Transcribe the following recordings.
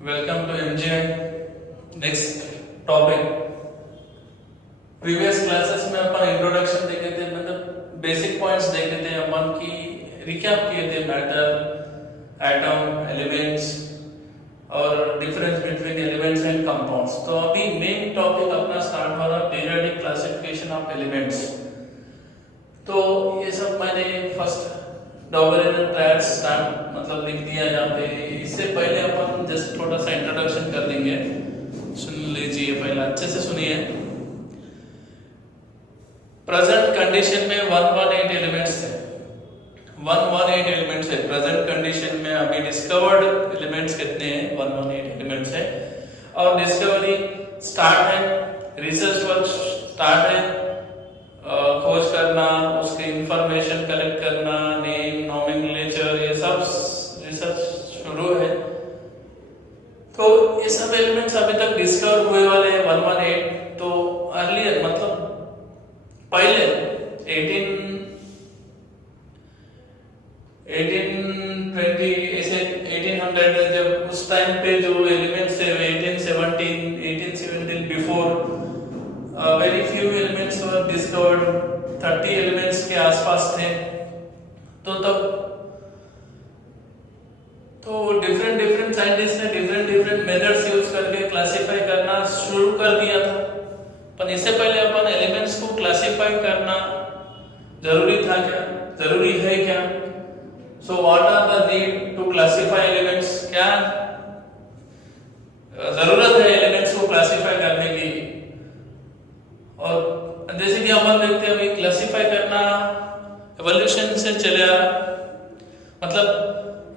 Welcome to MGI. Next topic. Previous classes में अपन introduction देखे थे, मतलब बेसिक पॉइंट्स देखे थे, अपन की रिकैप किए थे मैटर, एटम, एलिमेंट्स और difference between elements and compounds. तो अभी मेन टॉपिक अपना स्टार्ट हो रहा है पीरियोडिक क्लासिफिकेशन ऑफ एलिमेंट्स। तो ये सब मैंने फर्स्ट डॉबरेनल ट्रायड स्टार्ट मतलब लिख दिया यहाँ पे। इससे पहले अपन जस्ट थोड़ा सा इंट्रोडक्शन कर देंगे, सुन लीजिए, पहले अच्छे से सुनिए। प्रेजेंट कंडीशन में 118 एलिमेंट्स है, 118 एलिमेंट्स है प्रेजेंट कंडीशन में। अभी डिस्कवर्ड एलिमेंट्स कितने हैं? 118 एलिमेंट्स है। और डिस्कवरी स्टार्ट है, रिसर्च वर्क स्टार्ट है, खोज करना, उसके इंफॉर्मेशन कलेक्ट करना, नेम, नोमेनक्लेचर, ये सब रिसर्च शुरू है। तो ये सब एलिमेंट्स अभी तक डिस्कवर हुए वाले हैं 118। तो अर्लियर मतलब पहले 1820 ऐसे 1800 जब उस टाइम पे जो एलिमेंट्स थे 1817 before very few elements were discovered, 30 elements के आसपास थे। तो तब तो डिफरेंट साइंटिस्ट ने डिफरेंट मेथड्स यूज करके क्लासिफाई करना शुरू कर दिया था। पर इससे पहले अपन एलिमेंट्स को क्लासिफाई करना जरूरी था क्या, जरूरी है क्या? So what are the need to classify elements? क्या जरूरत है एलिमेंट्स को क्लासिफाई करने की? और जैसे कि अपन देखते हैं अभी क्लासिफाई करना एवोल्यूशन से चले आ, मतलब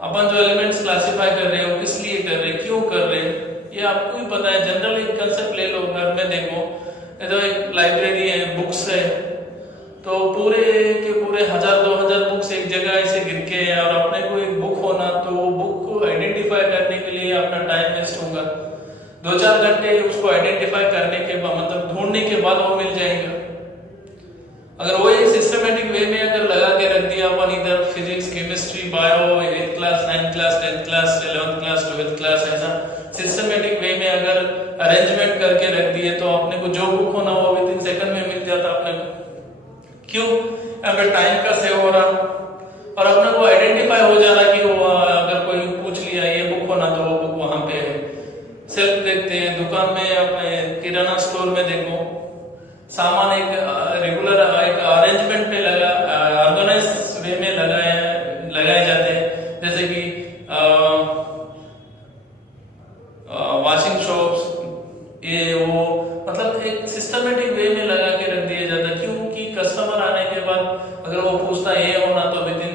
अपन जो एलिमेंट्स क्लासिफाई कर रहे हैं वो किस लिए कर रहे हैं, क्यों कर रहे हैं, ये आपको ही पता है। जनरल एक कंसेप्ट ले लो, घर में देखो, जो एक लाइब्रेरी है, बुक्स है, तो पूरे के पूरे 1000-2000 बुक्स एक जगह ऐसे गिर के हैं, और अपने को एक बुक होना, तो वो बुक को आइडेंटिफाई करने के लिए अपना टाइम वेस्ट होगा। 2-4 घंटे उसको आइडेंटिफाई करने के बाद, मतलब ढूंढने के बाद वो मिल जाएगा। अगर वो एक सिस्टमेटिक वे में अगर लगा के रख दिया अपन, इधर physics, chemistry, bio, 8th class, 9th class, 10th class, 11th class, 12th class, ऐसा सिस्टमेटिक वे में अगर अरेंजमेंट करके रख दिए, तो अपने को जो बुक होना वो विद इन सेकंड में मिल जाता अपने को। क्यों? अगर टाइम का सेव हो रहा और अपने को आइडेंटिफाई हो जा रहा कि वो अगर कोई पूछ लिया ये बुक होना, तो वो बुक वहां पे है। सेल्फ देखते हैं, दुकान में, अपने किराना स्टोर में देखो, सामान एक रेगुलर एक अरेंजमेंट पे लगा, ऑर्गेनाइज वे में लगाए जाते हैं। जैसे कि वॉशिंग शॉप्स, ये वो, मतलब एक सिस्टमेटिक वे में लगा के रख दिया जाता है। क्योंकि कस्टमर आने के बाद अगर वो पूछता है ये होना, तो विद इन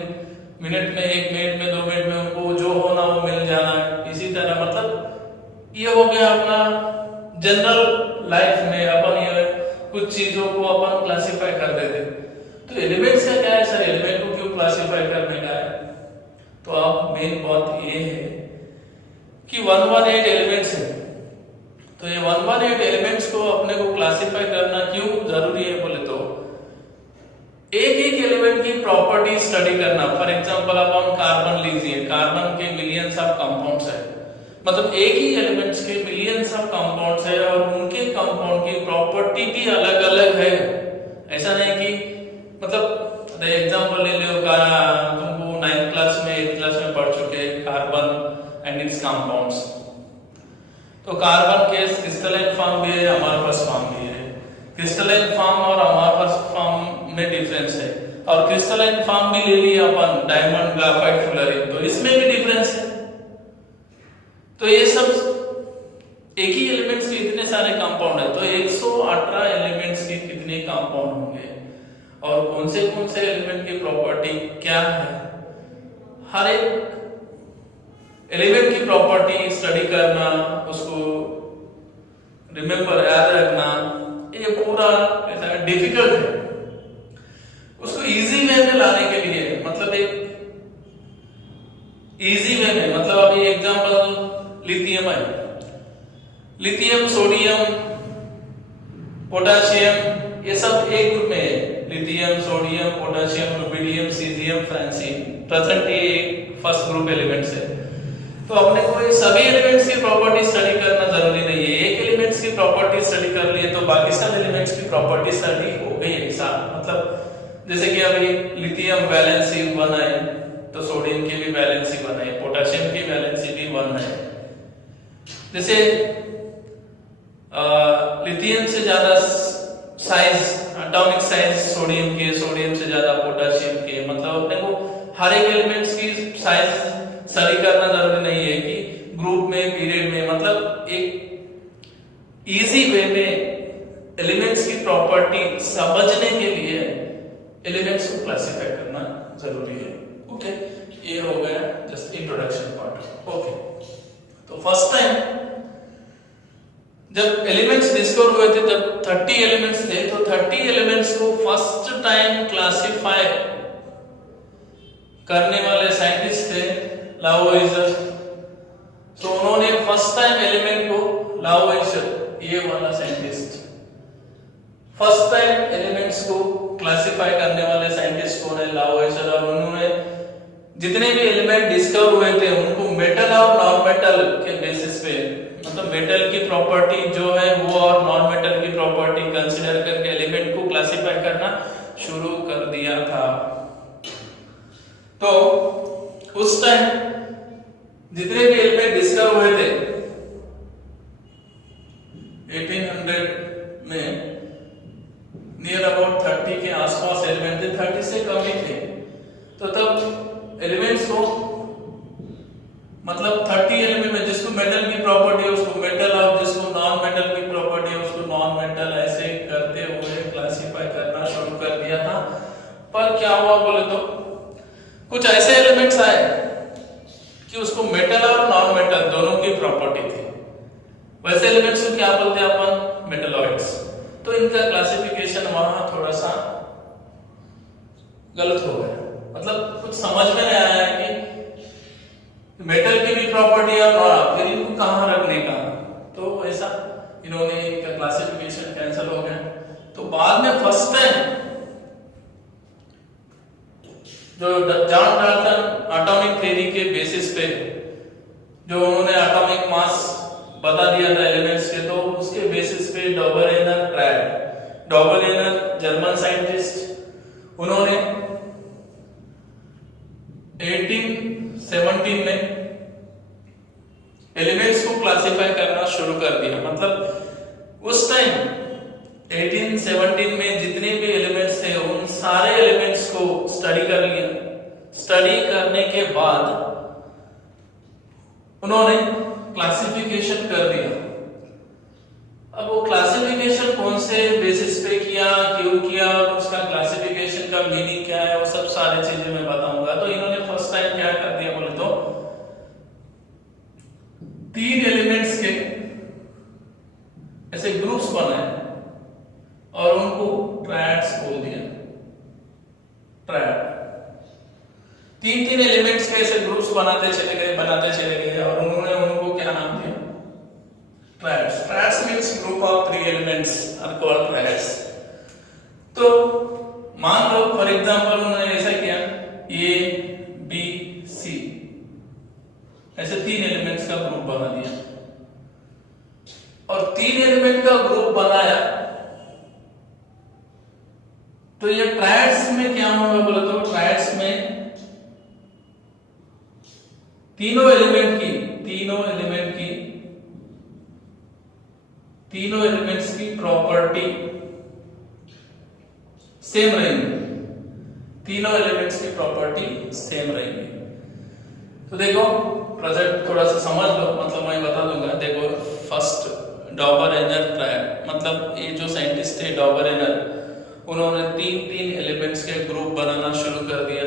मिनट में, 1 मिनट में, 2 मिनट में उनको जो होना वो मिल जाना है। इसी तरह मतलब ये हो गया अपना जनरल लाइफ में अपन ये कुछ चीजों को अपन क्लासिफाई कर देते। तो एलिमेंट्स का क्या है सर, एलिमेंट को क्यों क्लासिफाई करने का है? तो अब मेन बात ये है कि 118 एलिमेंट्स है, तो ये 118 एलिमेंट्स को अपने को क्लासिफाई करना क्यों जरूरी है बोले तो, एक एलिमेंट की प्रॉपर्टी स्टडी करना। फॉर एग्जांपल अपन कार्बन लीजिए, कार्बन के मिलियंस ऑफ कंपाउंड्स है, मतलब एक ही एलिमेंट्स के मिलियंस ऑफ कंपाउंड्स है, और उनके कंपाउंड की प्रॉपर्टी भी अलग अलग है। ऐसा नहीं कि मतलब एग्जांपल ले लो, तुमको 9th क्लास में, 8th क्लास में पढ़ चुके कार्बन एंड इट्स कंपाउंड्स। तो कार्बन के क्रिस्टलाइन फॉर्म भी है, हमारे पास फॉर्म भी है। क्रिस्टलाइन फॉर्म और हमारे पास फॉर्म में डिफरेंस है, और क्रिस्टलाइन फॉर्म भी ले लिया अपन, डायमंड, ग्राफाइट, फ्लोरीन, तो इसमें भी डिफरेंस है। तो ये सब एक ही एलिमेंट्स के इतने सारे कंपाउंड है, तो 118 एलिमेंट्स के कितने कंपाउंड होंगे, और कौन से एलिमेंट की प्रॉपर्टी क्या है, हर एक एलिमेंट की प्रॉपर्टी स्टडी करना, उसको रिमेम्बर, याद रखना, ये पूरा ऐसा डिफिकल्ट है। उसको इजी वे में लाने के लिए, मतलब एक इजी वे में, मतलब अभी एग्जांपल लिथियम है, लिथियम, सोडियम, पोटेशियम, ये सब एक ग्रुप में है। Lithium, sodium, potassium, rubidium, caesium, francium, present ये फर्स्ट ग्रुप एलिमेंट्स है। तो अपने को ये सभी एलिमेंट्स की प्रॉपर्टी स्टडी करना जरूरी नहीं है। एक एलिमेंट्स की प्रॉपर्टी स्टडी कर लिए तो बाकी सब एलिमेंट्स की प्रॉपर्टी स्टडी हो गई एक साथ। मतलब जैसे कि अभी लिथियम वैलेंसी 1 है तो सोडियम की भी वैलेंसी 1 है, पोटेशियम की वैलेंसी भी 1 है। जैसे लिथियम से ज्यादा साइज, एटॉमिक साइज सोडियम के, सोडियम से ज्यादा पोटेशियम के, मतलब अपने को हर एक एलिमेंट्स की साइज स्टडी करना जरूरी नहीं है कि ग्रुप में, पीरियड में, मतलब एक इजी वे में एलिमेंट्स की प्रॉपर्टी समझने के लिए एलिमेंट्स को क्लासिफाई करना जरूरी है। ओके, ये हो गया जस्ट इंट्रोडक्शन पार्ट। ओके, तो फर्स्ट टाइम जब एलिमेंट्स डिस्कवर हुए थे तब 30 एलिमेंट्स थे, तो 30 एलिमेंट्स को फर्स्ट टाइम क्लासिफाई करने वाले साइंटिस्ट थे लाओइजर। तो उन्होंने फर्स्ट टाइम एलिमेंट को, लाओइजर ये वाला साइंटिस्ट, फर्स्ट टाइम एलिमेंट्स को क्लासिफाई करने वाले साइंटिस्ट कौन है? लाओइजर। और उन्होंने जितने भी एलिमेंट डिस्कवर हुए थे उनको मेटल और नॉन मेटल के बेसिस पे, मतलब मेटल की प्रॉपर्टी जो है वो और नॉन मेटल की प्रॉपर्टी कंसीडर करके एलिमेंट को क्लासिफाई करना शुरू कर दिया था। तो उस टाइम जितने भी एलिमेंट डिस्कवर हुए थे 1800 में, नियर अबाउट 30 के आसपास एलिमेंट थे, 30 से कम ही थे। तो तब एलिमेंट्स को, मतलब 30 एलिमेंट में जिसको मेटल की प्रॉपर्टी है उसको मेटल, और जिसको नॉन मेटल की प्रॉपर्टी है उसको नॉन मेटल, ऐसे करते हुए क्लासिफाई करना शुरू कर दिया था। पर क्या हुआ बोले तो कुछ ऐसे एलिमेंट्स आए कि उसको मेटल और नॉन मेटल दोनों की प्रॉपर्टी थी। वैसे एलिमेंट्स को क्या बोलते हैं अपन? मेटलॉइड्स। तो इनका क्लासिफिकेशन वहां थोड़ा सा गलत हो गया, मतलब कुछ समझ में नहीं आया कि मेटल की भी प्रॉपर्टी और फिर इनको कहां रखने का। तो ऐसा इन्होंने इनका क्लासिफिकेशन कैंसिल हो गया। तो बाद में फर्स्ट टाइम जो जॉन डाल्टन एटॉमिक थ्योरी के बेसिस पे जो उन्होंने एटॉमिक मास बता दिया था एलिमेंट्स के, तो उसके बेसिस पे डॉबरेनर ट्रायड, डॉबरेनर जर्मन साइंटिस्ट, उन्होंने 1817 में एलिमेंट्स को क्लासिफाई करना शुरू कर दिया। मतलब उस टाइम 1817 में जितने भी एलिमेंट्स थे उन सारे एलिमेंट्स को स्टडी कर लिया। स्टडी करने के बाद उन्होंने क्लासिफिकेशन कर दिया। अब वो क्लासिफिकेशन कौन से बेसिस पे किया, क्यों किया, और उसका क्लासिफिकेशन का मीनिंग क्या है, वो सब सारी चीजें मैं बताऊंगा। तो इन्होंने फर्स्ट टाइम क्या कर दिया बोले तो 3 एलिमेंट्स के ऐसे ग्रुप्स बनाए और उनको ट्रायड्स बोल दिया। ट्रायड 3 एलिमेंट्स के ऐसे ग्रुप्स बनाते चले गए और उन्होंने उनको क्या नाम दिया? Triads. Triads means group of 3 elements are called triads. तो मान लो फॉर एग्जांपल उन्होंने ऐसा किया A B C, ऐसे 3 एलिमेंट्स का ग्रुप बना दिया और 3 एलिमेंट का ग्रुप बनाया। तो ये ट्रायड्स में क्या होगा बोले तो ट्रायड्स में तीनों एलिमेंट्स की प्रॉपर्टी सेम रहेंगी। तीनों एलिमेंट्स की प्रॉपर्टी सेम रहेंगी। तो देखो प्रोजेक्ट थोड़ा सा समझ लो, मतलब मैं बता दूंगा। देखो फर्स्ट डॉबरेनर ट्रायड, मतलब ये जो साइंटिस्ट थे डॉबरेनर, उन्होंने 3 एलिमेंट्स के ग्रुप बनाना शुरू कर दिया।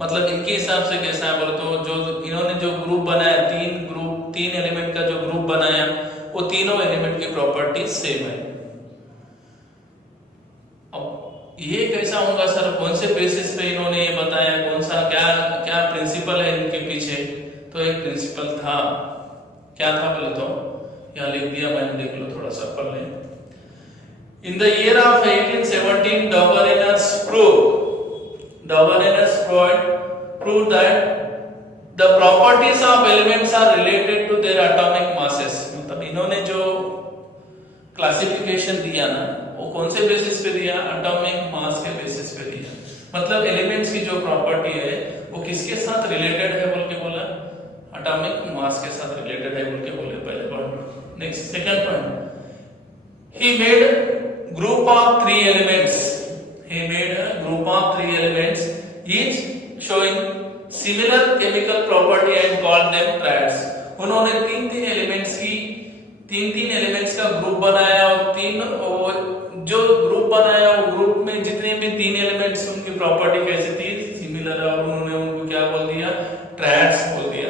मतलब इनके हिसाब से कैसा है बोले तो जो इन्होंने जो ग्रुप बनाया, 3 एलिमेंट का जो ग्रुप बनाया वो तीनों एलिमेंट की प्रॉपर्टी सेम है। अब ये कैसा होगा सर, कौन से बेसिस पे इन्होंने ये बताया, कौन सा क्या प्रिंसिपल है इनके पीछे? तो एक प्रिंसिपल था, क्या था बोले तो यहाँ लिख दिया मैंने, देख लो थोड़ा सा पढ़ लें। In the year of 1817, Doberener's proved that the properties of elements are related to their atomic masses. मतलब इन्होंने जो क्लासिफिकेशन दिया ना वो कौन से बेसिस पे दिया? एटॉमिक मास के बेसिस पे दिया। मतलब एलिमेंट्स की जो प्रॉपर्टी है वो किसके साथ रिलेटेड है बोल के बोला? एटॉमिक मास के साथ रिलेटेड है बोल के बोले पहले point. Next second point, he made group of three elements, he made a group of three elements each showing similar chemical property and called them triads। उन्होंने तीन एलिमेंट्स का ग्रुप बनाया और जो ग्रुप बनाया वो ग्रुप में जितने भी तीन एलिमेंट्स उनकी प्रॉपर्टी कैसी थी? सिमिलर, और उन्होंने उनको क्या बोल दिया? ट्रायड्स बोल दिया।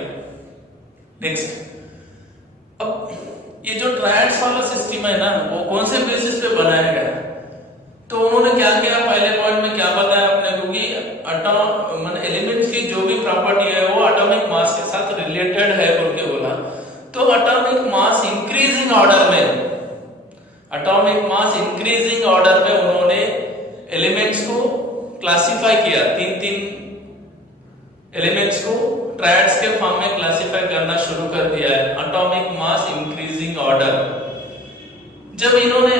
नेक्स्ट, अब ये जो ट्रायड्स वाला सिस्टम है ना वो कौन से बेसिस पे बनाया गया? तो उन्होंने क्या किया? पहले पॉइंट में क्या बताया अपने को कि एलिमेंट्स की जो भी प्रॉपर्टी है वो एटॉमिक मास के साथ रिलेटेड है बोल के बोला। तो एटॉमिक मास इंक्रीजिंग ऑर्डर में उन्होंने एलिमेंट्स को क्लासिफाई किया। तीन एलिमेंट्स को ट्रायड्स के फॉर्म में क्लासिफाई करना शुरू कर दिया है, एटॉमिक मास इंक्रीजिंग ऑर्डर। जब इन्होंने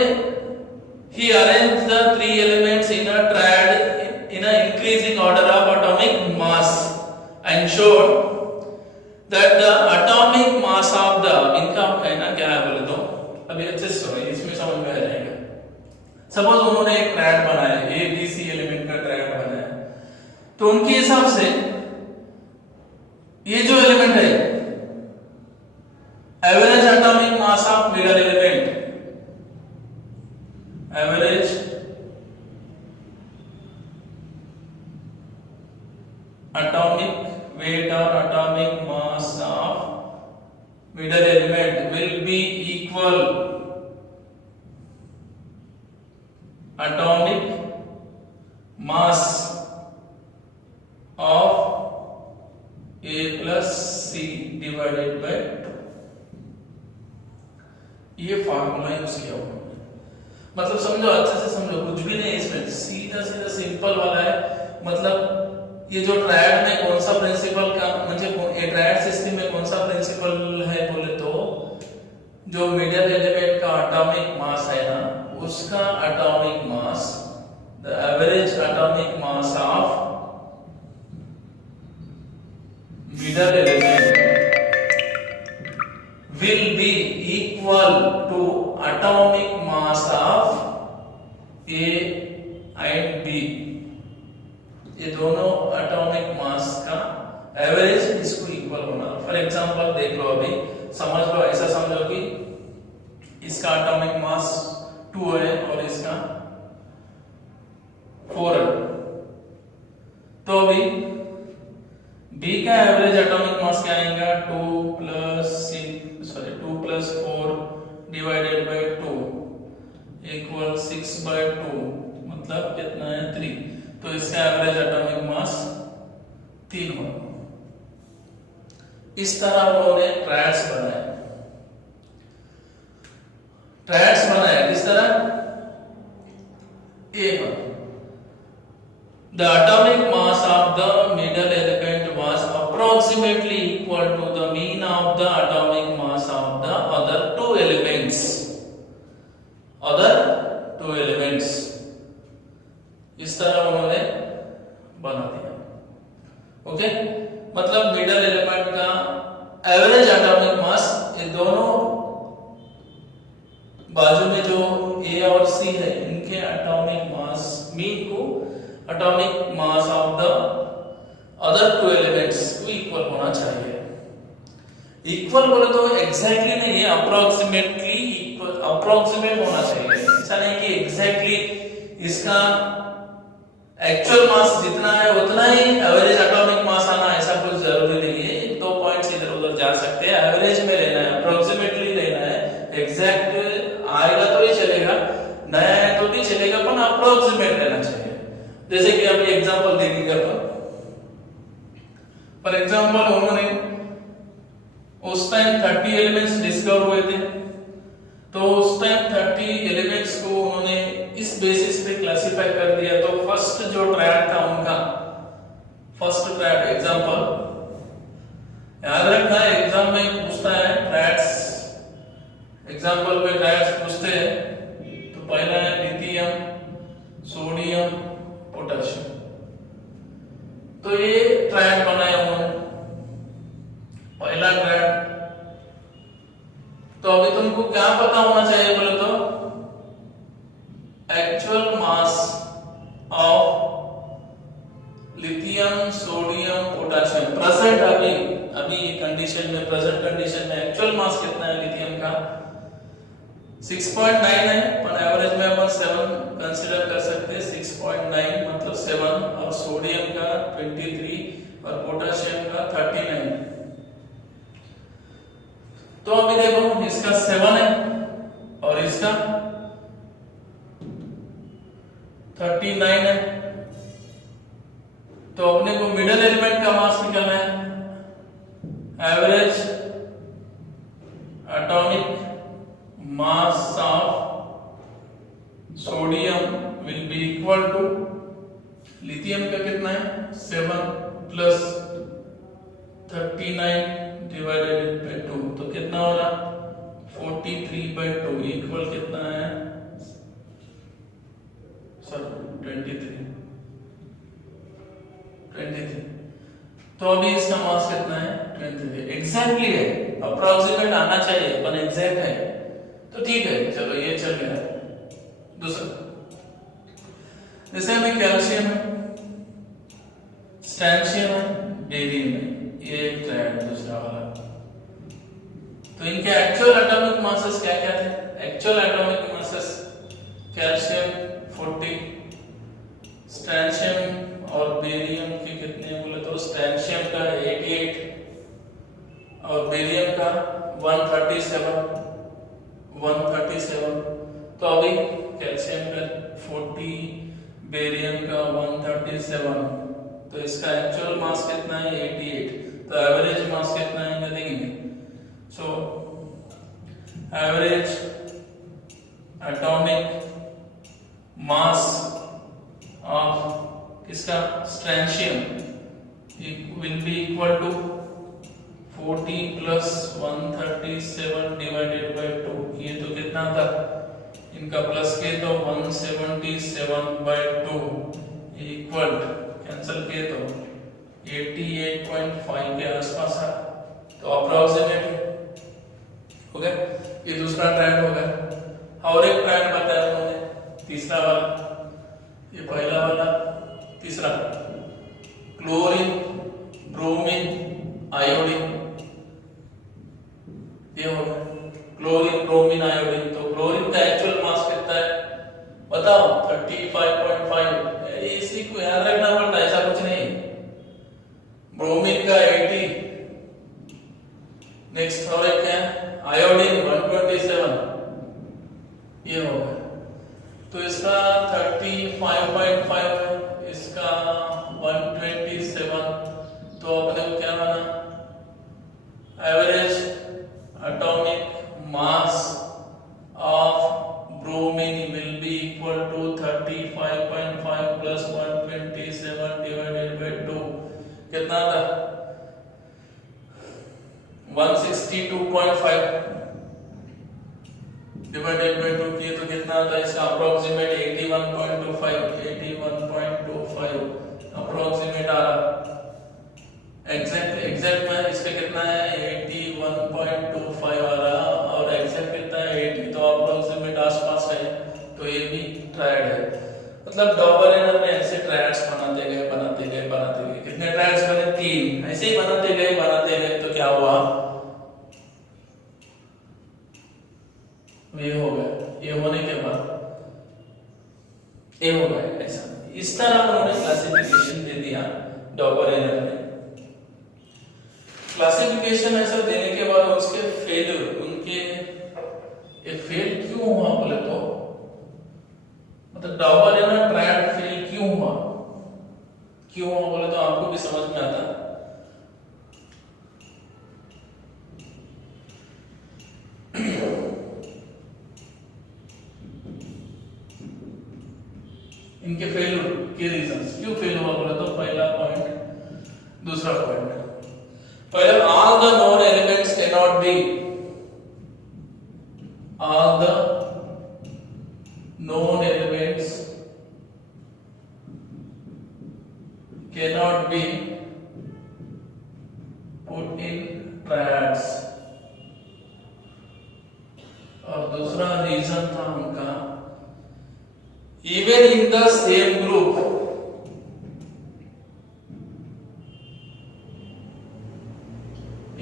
he arranged the three elements in a triad in a increasing order of atomic mass and showed that the atomic mass of the, इनका कहना क्या है बोले तो अभी अच्छे से सुनो, इसमें समझ में आ जाएगा। सपोज उन्होंने एक ट्रायड बनाया, ए बी सी एलिमेंट का ट्रायड बनाया, तो उनके हिसाब से ये जो एलिमेंट है average atomic mass of middle element, average atomic weight or atomic mass of middle element will be equal atomic mass of A plus C divided by 2। ये फार्मूला यूज किया हुआ, मतलब समझो, अच्छे से समझो, कुछ भी नहीं इसमें, सीधा सीधा सिंपल वाला है। मतलब ये जो ट्रायड में कौन सा प्रिंसिपल का, मतलब ये ट्रायड सिस्टम में कौन सा प्रिंसिपल है बोले तो जो मिडल एलिमेंट का एटॉमिक मास है ना उसका atomic mass, the average atomic mass of middle element will be equal to atomic mass of A and B। ये दोनों एटॉमिक मास का एवरेज इसको इक्वल होना। फॉर एग्जांपल देख लो, अभी समझ लो, ऐसा समझो कि इसका एटॉमिक मास 2 है और इसका 4 है, तो अभी B का एवरेज एटॉमिक मास क्या आएगा? 2 प्लस 4 डिवाइडेड बाय 2 इक्वल 6/2, मतलब कितना है? 3। तो इसका एवरेज एटॉमिक मास 3 होगा। इस तरह उन्होंने ट्रायड्स बनाया। किस तरह? A पर the atomic mass of the middle element was approximately equal to the mean of the atomic mass of the other two elements। इस तरह उन्होंने बना दिया। ओके, मतलब मिडल एलिमेंट का एवरेज एटॉमिक मास, ये दोनों बाजू में जो A और C है इनके एटॉमिक मास मीन को atomic mass of the other 2 elements को इक्वल होना चाहिए। इक्वल बोले तो एग्जैक्टली नहीं है, अप्रोक्सीमेटली इक्वल, अप्रोक्सीमेट होना चाहिए। ऐसा नहीं कि एग्जैक्टली इसका एक्चुअल मास जितना है उतना ही एवरेज एटॉमिक मास आना, ऐसा कुछ जरूरी नहीं है। 2 पॉइंट्स इधर उधर जा सकते हैं, एवरेज में लेना है, अप्रोक्सीमेटली लेना है। एग्जैक्ट आएगा तो ही चलेगा, नया है तो भी चलेगा, पर अप्रोक्सीमेट लेना चाहिए। जैसे कि अभी एग्जांपल देखेंगे अपन, फॉर एग्जांपल उन्होंने उस टाइम 30 एलिमेंट्स डिस्कवर हुए थे, तो उस टाइम 30 एलिमेंट्स को उन्होंने इस बेसिस पे क्लासिफाई कर दिया। तो फर्स्ट जो ट्रायड था उनका, फर्स्ट ट्रायड एग्जांपल याद रखना एग्जाम में पूछता है ट्रायड्स, एग्जाम्पल पे ट्रायड्स पूछते हैं तो पहला है लिथियम, सोडियम, पोटेशियम। तो ये ट्रायड बनाया उन्होंने, पहला ट्रायड। तो अभी तुमको क्या पता होना चाहिए बोले तो actual mass of lithium, sodium, potassium present, अभी कंडीशन में, प्रेजेंट कंडीशन में एक्चुअल मास कितना है लिथियम का 6.9 है, पर एवरेज में अपन 7 कंसीडर कर सकते हैं। 6.9 मतलब 7, और सोडियम का 23 और पोटेशियम का 39। तो अभी देखो इसका 7 है और इसका 39 है, तो अपने को मिडिल एलिमेंट का मास निकालना है। Average atomic mass of sodium will be equal to lithium का कितना है 7 प्लस 39 डिवाइडेड बाय 2, तो कितना हो रहा 43/2 इक्वल कितना है सर 23। तो अभी इसका मास कितना है 23, एग्जैक्टली है, अप्रोक्सीमेट आना चाहिए पर एग्जैक्ट है, तो ठीक है चलो ये चल गया। दूसरा जैसे हमें कैल्शियम है, स्ट्रैंशियम है, बेरियम है, ये ट्रायड दूसरा वाला। तो इनके एक्चुअल एटॉमिक मासेस क्या क्या थे? एक्चुअल एटॉमिक मासेस कैल्शियम 40, स्ट्रैंशियम और बेरियम के कितने बोले तो स्ट्रैंशियम का 88 और बेरियम का 137। तो अभी कैल्शियम का 40, बेरियम का 137, तो इसका एक्चुअल मास कितना है 88, तो एवरेज मास कितना है देखेंगे। So average atomic mass of किसका strontium will be equal to 40 plus 137 divided by 2, ये तो कितना था इनका प्लस के तो 177/2 इक्वल कैंसिल किए तो 88.5 के आसपास है, तो अप्रोक्सीमेट हो गया। ये दूसरा ट्रायड हो गया। और एक ट्रायड बताया उन्होंने, तीसरा वाला, ये पहला वाला, तीसरा क्लोरीन, ब्रोमीन, आयोडीन, ये हो गया क्लोरीन, ब्रोमीन, आयोडीन। तो क्लोरीन का एक्चुअल मास कितना है बताओ 35.5, इसी को याद रखना पड़ता है, ऐसा कुछ नहीं। ब्रोमीन का 80, नेक्स्ट और एक क्या है आयोडीन 127, ये हो गया। तो इसका 35.5 है, इसका 127, तो अपने को क्या बना average atomic mass of bromine will be equal to 35.5 plus 127 divided by 2, कितना था 162.5 डिवाइडेड बाय 2 किए तो कितना आता है इसका अप्रोक्सीमेट 81.25 अप्रोक्सीमेट आ रहा। एग्जैक्ट में इसका कितना है 81.25 आ रहा, और एग्जैक्ट कितना है 80, तो अप्रोक्सीमेट आसपास है, तो ये भी ट्रायड है। मतलब डबल एनर में ऐसे ट्रायड्स बनाते गए। कितने ट्रायड्स बने 3, ऐसे ही बनाते गए, तो क्या हुआ ये हो गया, ये होने के बाद ये हो गया ऐसा। इस तरह उन्होंने क्लासिफिकेशन दे दिया डबल एनर में। क्लासिफिकेशन ऐसा देने के बाद उसके फेलियर, उनके ये फेल क्यों हुआ बोले तो मतलब डबल एनर ट्रायड फेल क्यों हुआ बोले तो आपको भी समझ में आता। इनके फेलियर के रीजंस क्यों फेल हुआ बोले तो पहला पॉइंट, दूसरा पॉइंट, पहले all the all the known elements cannot be put in triads। और दूसरा रीजन था उनका, even in the same group,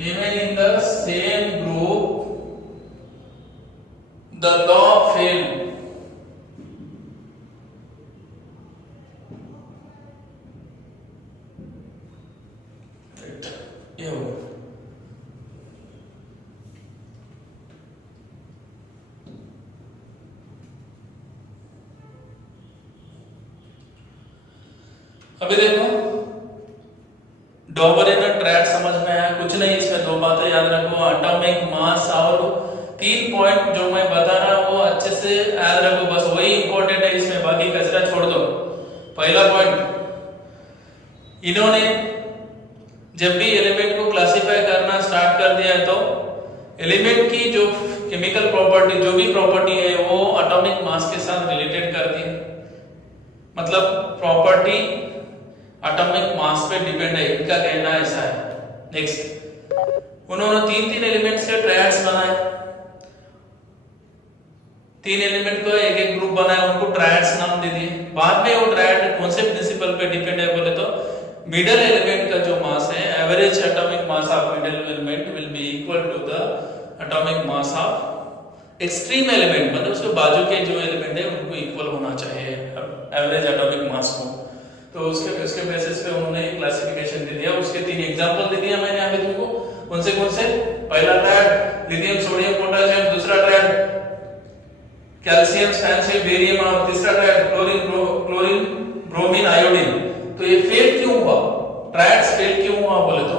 even in the same group the law failed। ये होगा। अभी देखो डॉबरेनर ट्रैड समझ में आया? कुछ नहीं, इसमें दो बातें याद रखो, एटॉमिक मास और 3 पॉइंट जो मैं बता रहा हूं वो अच्छे से याद रखो, बस वही इंपॉर्टेंट है इसमें, बाकी कचरा छोड़ दो। पहला पॉइंट, इन्होंने जब भी एलिमेंट को क्लासिफाई करना स्टार्ट कर दिया है तो एलिमेंट की जो केमिकल प्रॉपर्टी, जो भी प्रॉपर्टी है वो एटॉमिक मास के साथ रिलेटेड कर दी, मतलब प्रॉपर्टी एटॉमिक मास पे डिपेंड है, इनका कहना ऐसा है। नेक्स्ट, उन्होंने 3 एलिमेंट से ट्रायड्स बनाए, 3 एलिमेंट को एक एक ग्रुप बनाया, उनको ट्रायड्स नाम दे दिए। बाद में वो ट्रायड कौन से प्रिंसिपल पे डिपेंड है बोले तो मिडल एलिमेंट का जो मास है, average atomic mass of middle element will be equal to the atomic mass of extreme element, मतलब उसके बाजू के जो एलिमेंट है उनको इक्वल होना चाहिए एवरेज एटॉमिक मास को। तो उसके बेसिस पे उन्होंने क्लासिफिकेशन दे दिया। उसके 3 एग्जांपल दे दिया मैंने यहाँ पे तुमको, कौन से? पहला ट्रायड लिथियम सोडियम पोटेशियम, दूसरा ट्रायड कैल्शियम स्टैंसिल बेरियम और तीसरा ट्रायड क्लोरीन ब्रोमीन आयोडीन। तो ये फेल क्यों हुआ, ट्रायड्स फेल क्यों हुआ बोले तो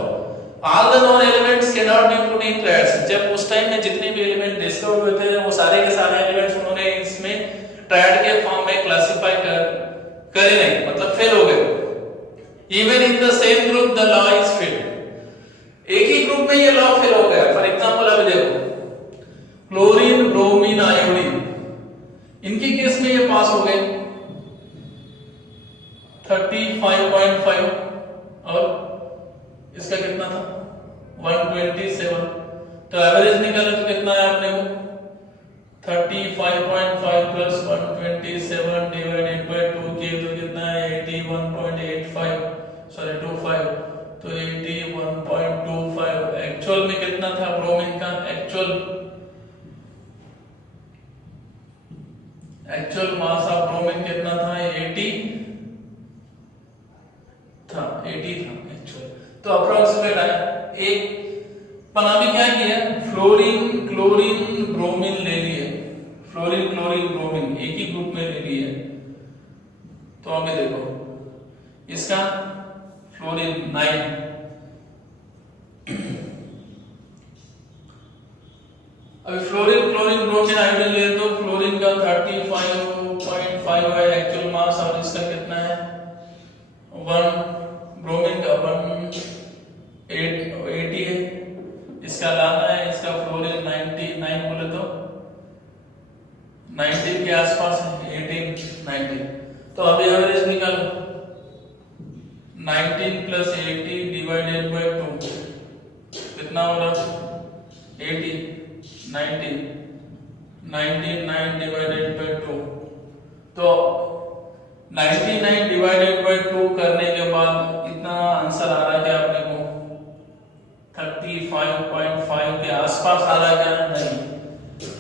all the known elements can not be put in triads. जब उस टाइम में जितने भी एलिमेंट डिस्कवर हुए थे वो सारे के सारे एलिमेंट्स उन्होंने इसमें ट्रायड के फॉर्म में क्लासिफाई करे नहीं, मतलब फेल हो गए। Even in the same group the law is fail, एक ही ग्रुप में ये लॉ फेल हो गया। फॉर एग्जांपल अभी देखो क्लोरीन ब्रोमीन आयोडीन, इनके केस में ये पास हो गए 35.5 और इसका कितना था 127। तो एवरेज निकाले तो कितना है आपने को 35.5 प्लस 127 डिवाइडेड बाय 2 किए तो कितना है 81.85 सॉरी 25, तो 81.25। एक्चुअल में कितना था ब्रोमीन का, एक्चुअल मास ऑफ ब्रोमीन कितना था 80 था एक्चुअल। तो अप्रोक्सीमेट आया एक। पर अभी क्या किया, फ्लोरीन क्लोरीन ब्रोमीन ले लिए, फ्लोरीन क्लोरीन ब्रोमीन एक ही ग्रुप में ले लिए। तो अभी देखो इसका फ्लोरीन 9, अभी फ्लोरीन क्लोरीन ब्रोमीन आयोडीन ले तो फ्लोरीन का 35.5 है एक्चुअल मास और इसका कितना है 1, ब्रोमीन का 180 है, इसका लाना है, इसका फ्लोरीन 99 बोले तो 19 के आसपास है 18 19। तो अभी एवरेज निकालो 19 प्लस 80 डिवाइडेड बाय 2 कितना हो रहा 80 99 डिवाइडेड बाय 2। तो 99 डिवाइडेड बाय 2 करने के बाद इतना आंसर आ रहा है क्या अपने को 35.5 के आसपास आ रहा है क्या, नहीं